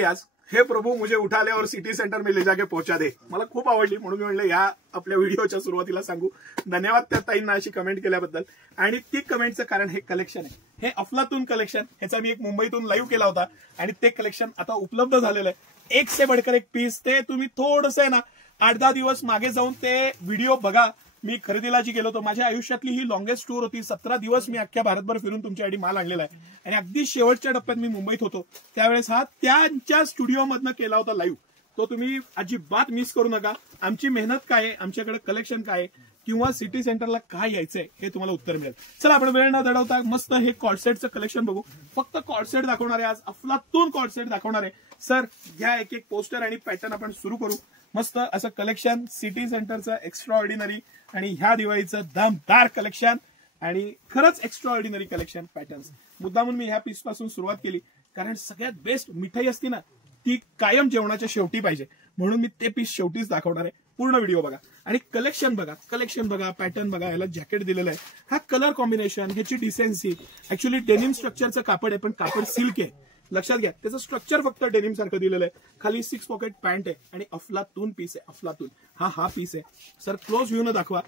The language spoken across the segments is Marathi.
की आज हे प्रभू मुझे उठा ले और सिटी सेंटर में ले जाके पहुंचा दे. मला खूप आवडली म्हणून मी म्हणलं या आपल्या व्हिडिओच्या सुरुवातीला सांगू. धन्यवाद त्या ताईंना अशी कमेंट केल्याबद्दल. आणि ती कमेंटचं कारण हे कलेक्शन आहे, हे अफलातून कलेक्शन. ह्याचा मी एक मुंबईतून लाईव्ह केला होता आणि ते कलेक्शन आता उपलब्ध झालेलं आहे. एक से बढ़कर एक पीस. ते तुम्ही थोडंसं आहे ना 8-10 दिवस मागे जाऊन ते व्हिडिओ बघा. मी खरेदीला जी गेलो होतो, माझ्या आयुष्यातली ही लॉंगेस्ट टूर होती. 17 दिवस मी अख्ख्या भारतभर फिरून तुमच्यासाठी माल आणलेला आहे. आणि अगदी शेवटच्या टप्प्यात मी मुंबईत होतो त्यावेळेस हा त्यांच्या स्टुडिओमधनं केला होता लाईव्ह. तो तुम्ही अजिबात मिस करू नका. आमची मेहनत काय आहे, आमच्याकडे कलेक्शन काय आहे, किंवा सिटी सेंटरला काय यायचंय हे तुम्हाला उत्तर मिळेल. चला आपण वेळ न दडवता मस्त हे कॉर्डसेटचं कलेक्शन बघू. फक्त कॉर्डसेट दाखवणार आहे आज, अफलातून कॉर्डसेट दाखवणार आहे. सर घ्या एक एक पोस्टर आणि पॅटर्न आपण सुरू करू. मस्त असं कलेक्शन सिटी सेंटरचं एक्स्ट्रा ऑर्डिनरी आणि ह्या दिवाळीचं दमदार कलेक्शन आणि खरंच एक्स्ट्रा ऑर्डिनरी कलेक्शन पॅटर्न्स. मुद्दामून मी ह्या पीस पासून सुरुवात केली कारण सगळ्यात बेस्ट मिठाई असते ना ती कायम जेवणाच्या शेवटी पाहिजे, म्हणून मी ते पीस शेवटीच दाखवणार आहे. पूर्ण व्हिडिओ बघा आणि कलेक्शन बघा, पॅटर्न बघा. याला जॅकेट दिलेलं आहे, हा कलर कॉम्बिनेशन, ह्याची डिसेन्सी. ऍक्च्युली डेनिम स्ट्रक्चरचं कापड आहे पण कापड सिल्क आहे. लक्षात घ्या त्याचं स्ट्रक्चर फक्त डेनिम सारखं दिलेलं आहे. खाली 6 पॉकेट पॅन्ट आहे आणि अफलातून पीस आहे. अफलातून हा पीस आहे. सर क्लोज व्ह्यू न दाखवा.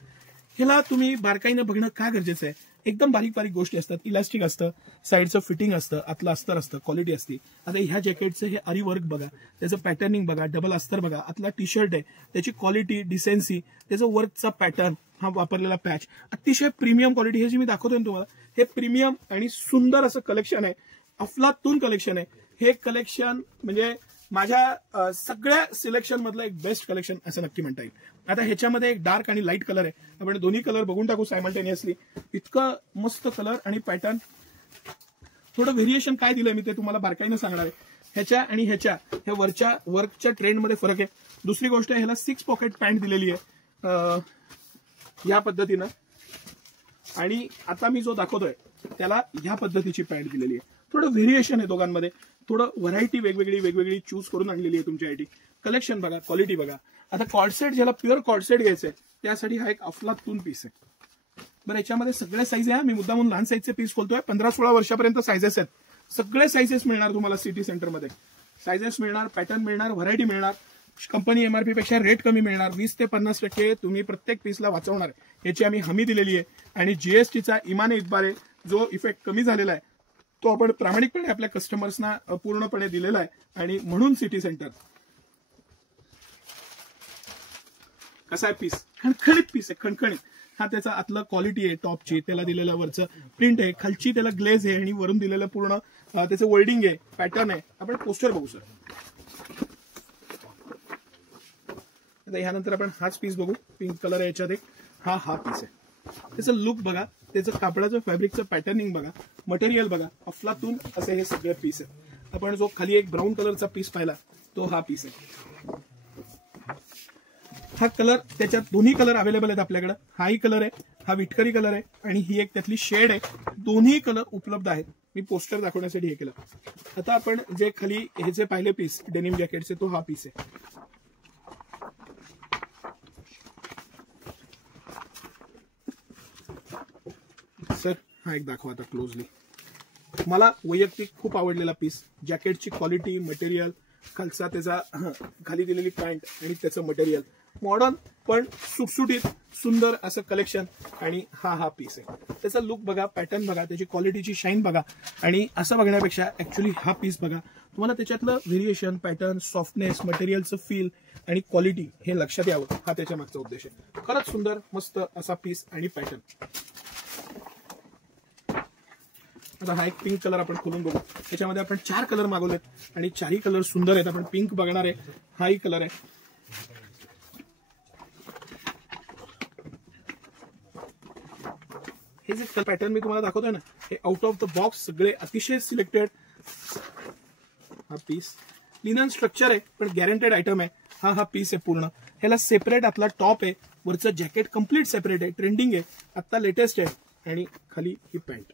ह्याला तुम्ही बारकाईनं बघणं का गरजेचं आहे. एकदम बारीक बारीक गोष्टी असतात. इलास्टिक असतं, साईडचं फिटिंग असतं, आतलं अस्तर असतं, क्वालिटी असते. आता ह्या जॅकेटचं हे आरी वर्क बघा, त्याचं पॅटर्निंग बघा, डबल अस्तर बघा, आतला टी शर्ट आहे, त्याची क्वालिटी, डिसेन्सी, त्याचं वर्कचा पॅटर्न, हा वापरलेला पॅच अतिशय प्रीमियम क्वालिटी. हे जे मी दाखवतोय ना तुम्हाला हे प्रीमियम आणि सुंदर असं कलेक्शन आहे. अफलातून कलेक्शन आहे हे. कलेक्शन म्हणजे माझ्या सगळ्या सिलेक्शन मधलं एक बेस्ट कलेक्शन असं नक्की म्हणता येईल. आता ह्याच्यामध्ये एक डार्क आणि लाईट कलर आहे. आपण दोन्ही कलर बघून टाकू सायमल्टेनियसली. इतकं मस्त कलर आणि पॅटर्न. थोडं व्हेरिएशन काय दिलंय मी ते तुम्हाला बारकाईनं सांगणार आहे. ह्याच्या आणि ह्याच्या ह्या वरच्या वर्कच्या ट्रेंडमध्ये फरक आहे. दुसरी गोष्ट ह्याला 6 पॉकेट पॅन्ट दिलेली आहे या पद्धतीनं. आणि आता मी जो दाखवतोय त्याला ह्या पद्धतीची पॅन्ट दिलेली आहे. थोडं व्हेरिएशन आहे दोघांमध्ये, थोडं व्हरायटी वेगवेगळी चूज करून आणलेली आहे तुमच्यासाठी. कलेक्शन बघा, क्वालिटी बघा. आता कॉर्डसेट ज्याला प्युअर कॉर्डसेट घ्यायचंय त्यासाठी हा एक अफलातून पीस आहे. बरं याच्यामध्ये सगळे साईज आहे. मी मुद्दामून लहान साईजचे पीस खोलतोय. 15-16 वर्षापर्यंत सायझेस आहेत. सगळे साईजेस मिळणार तुम्हाला सिटी सेंटरमध्ये. सायझेस मिळणार, पॅटर्न मिळणार, व्हरायटी मिळणार. कंपनी एमआरपी पेक्षा रेट कमी मिळणार. 20 ते 50% तुम्ही प्रत्येक पीसला वाचवणार याची आम्ही हमी दिलेली आहे. आणि जीएसटीचा इमाने इतबारे जो इफेक्ट कमी झालेला आहे तो आपण प्रामाणिकपणे आपल्या कस्टमर्सना पूर्णपणे दिलेला आहे. आणि म्हणून सिटी सेंटर कसा आहे पीस, खणखणीत पीस आहे, खणखणीत. हा त्याचा आतलं क्वालिटी आहे टॉपची, त्याला दिलेलं वरचं प्रिंट आहे, खालची त्याला ग्लेज आहे आणि वरून दिलेलं पूर्ण त्याचं वर्डिंग आहे, पॅटर्न आहे. आपण पोस्टर बघू सर. आता ह्यानंतर आपण हाच पीस बघू. पिंक कलर आहे याच्यात एक. हा पीस आहे. त्याचं लुक बघा, त्याचं कापडाचं फॅब्रिकचं पॅटर्निंग बघा, मटेरियल बघा. अफलातून असे हे सगळे पीस आहे. आपण जो खाली एक ब्राऊन कलरचा पीस पाहिला तो हा पीस आहे. हा कलर, त्याच्यात दोन्ही कलर अवेलेबल आहेत आपल्याकडे. हाही कलर आहे, हा विटकरी कलर आहे आणि ही एक त्यातली शेड आहे. दोन्ही कलर उपलब्ध आहेत. मी पोस्टर दाखवण्यासाठी हे केलं. आता आपण जे खाली हे जे पाहिले पीस डेनिम जॅकेटचे तो हा पीस आहे. सर हा एक दाखवा आता क्लोजली. मला वैयक्तिक खूप आवडलेला पीस. जॅकेटची क्वालिटी, मटेरियल, खालचा त्याचा खाली दिलेली पॅन्ट आणि त्याचं मटेरियल मॉडर्न पण सुटसुटीत सुंदर असं कलेक्शन. आणि हा पीस आहे. त्याचा लुक बघा, पॅटर्न बघा, त्याची क्वालिटीची शाईन बघा. आणि असं बघण्यापेक्षा ऍक्च्युली हा पीस बघा. तुम्हाला त्याच्यातलं व्हेरिएशन, पॅटर्न, सॉफ्टनेस, मटेरियलचं फील आणि क्वालिटी हे लक्षात यावं, हा त्याच्या मागचा उद्देश आहे. खरंच सुंदर मस्त असा पीस आणि पॅटर्न. आता हा एक पिंक कलर आपण खोलून बघू. त्याच्यामध्ये आपण 4 कलर मागवलेत आणि 4ही कलर सुंदर आहेत. आपण पिंक बघणार आहे. हाही कलर आहे. हे जे पॅटर्न मी तुम्हाला दाखवतोय ना हे आउट ऑफ द बॉक्स सगळे अतिशय सिलेक्टेड. हा पीस लिनन स्ट्रक्चर आहे पण गॅरंटेड आयटम आहे. हा पीस आहे पूर्ण. ह्याला सेपरेट आतला टॉप आहे, वरचं जॅकेट कम्प्लीट सेपरेट आहे, ट्रेंडिंग आहे, आता लेटेस्ट आहे. आणि खाली ही पॅन्ट.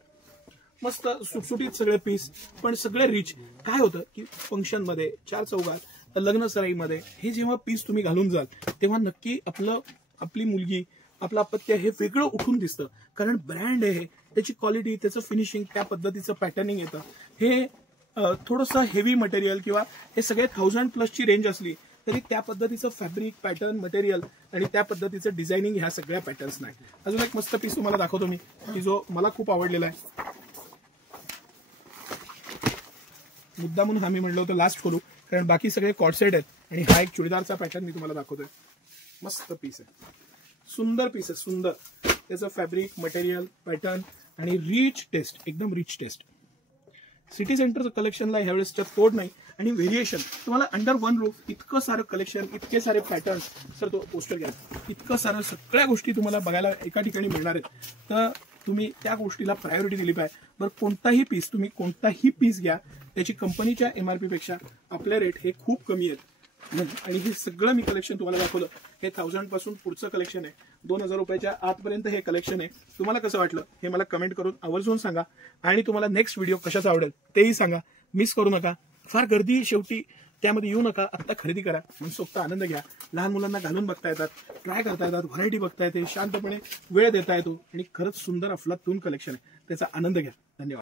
मस्त सुटसुटीत सगळे पीस पण सगळे रिच. काय होतं की फंक्शन मध्ये, 4 चौघात, लग्न सराईमध्ये हे जेव्हा पीस तुम्ही घालून जाल तेव्हा नक्की आपली मुलगी, आपलं अपत्य हे वेगळं उठून दिसतं. कारण ब्रँड आहे, त्याची क्वालिटी, त्याचं फिनिशिंग, त्या पद्धतीचं पॅटर्निंग येतं. हे थोडंसं हेवी मटेरियल किंवा हे सगळे 1000+ रेंज असली तरी त्या पद्धतीचं फॅब्रिक पॅटर्न मटेरियल आणि त्या पद्धतीचं डिझायनिंग ह्या सगळ्या पॅटर्न्स नाही. अजून एक मस्त पीस तुम्हाला दाखवतो मी की जो मला खूप आवडलेला आहे. मुद्दा म्हणून आम्ही म्हणलं होतं लास्ट खोलू कारण बाकी सगळे कॉर्डसेट आहेत आणि हा एक चुडीदारचा पॅटर्न मी तुम्हाला दाखवतोय. मस्त पीस आहे, सुंदर पीस आहे, सुंदर. त्याचं फॅब्रिक मटेरियल पॅटर्न आणि रिच टेस्ट, एकदम रिच टेस्ट. सिटी सेंटरचं कलेक्शनला ह्यावेळेस तोड नाही आणि व्हेरिएशन तुम्हाला अंडर वन रूफ इतकं सारं कलेक्शन, इतके सारे पॅटर्न. सर तो पोस्टर घ्या. इतकं सारं सगळ्या गोष्टी तुम्हाला बघायला एका ठिकाणी मिळणार आहेत. तर तुम्ही त्या गोष्टीला प्रायोरिटी दिली पाहिजे. बरं कोणताही पीस तुम्ही कोणताही पीस घ्या त्याची कंपनीच्या MRP पेक्षा आपले रेट हे खूप कमी आहेत. आणि हे सगळं मी कलेक्शन तुम्हाला दाखवलं. हे 1000 पासून पुढचं कलेक्शन आहे. 2000 रुपयाच्या आतपर्यंत हे कलेक्शन आहे. तुम्हाला कसं वाटलं हे मला कमेंट करून आवर्जून सांगा आणि तुम्हाला नेक्स्ट व्हिडिओ कशाचा आवडेल तेही सांगा. मिस करू नका. फार गर्दी शेवटी त्यामध्ये येऊ नका. आत्ता खरेदी करा, मनसोक्त आनंद घ्या. लहान मुलांना घालून बघता येतात, ट्राय करता येतात, व्हरायटी बघता येते, शांतपणे वेळ देता येतो आणि खरंच सुंदर अफलातून कलेक्शन आहे. त्याचा आनंद घ्या. धन्यवाद.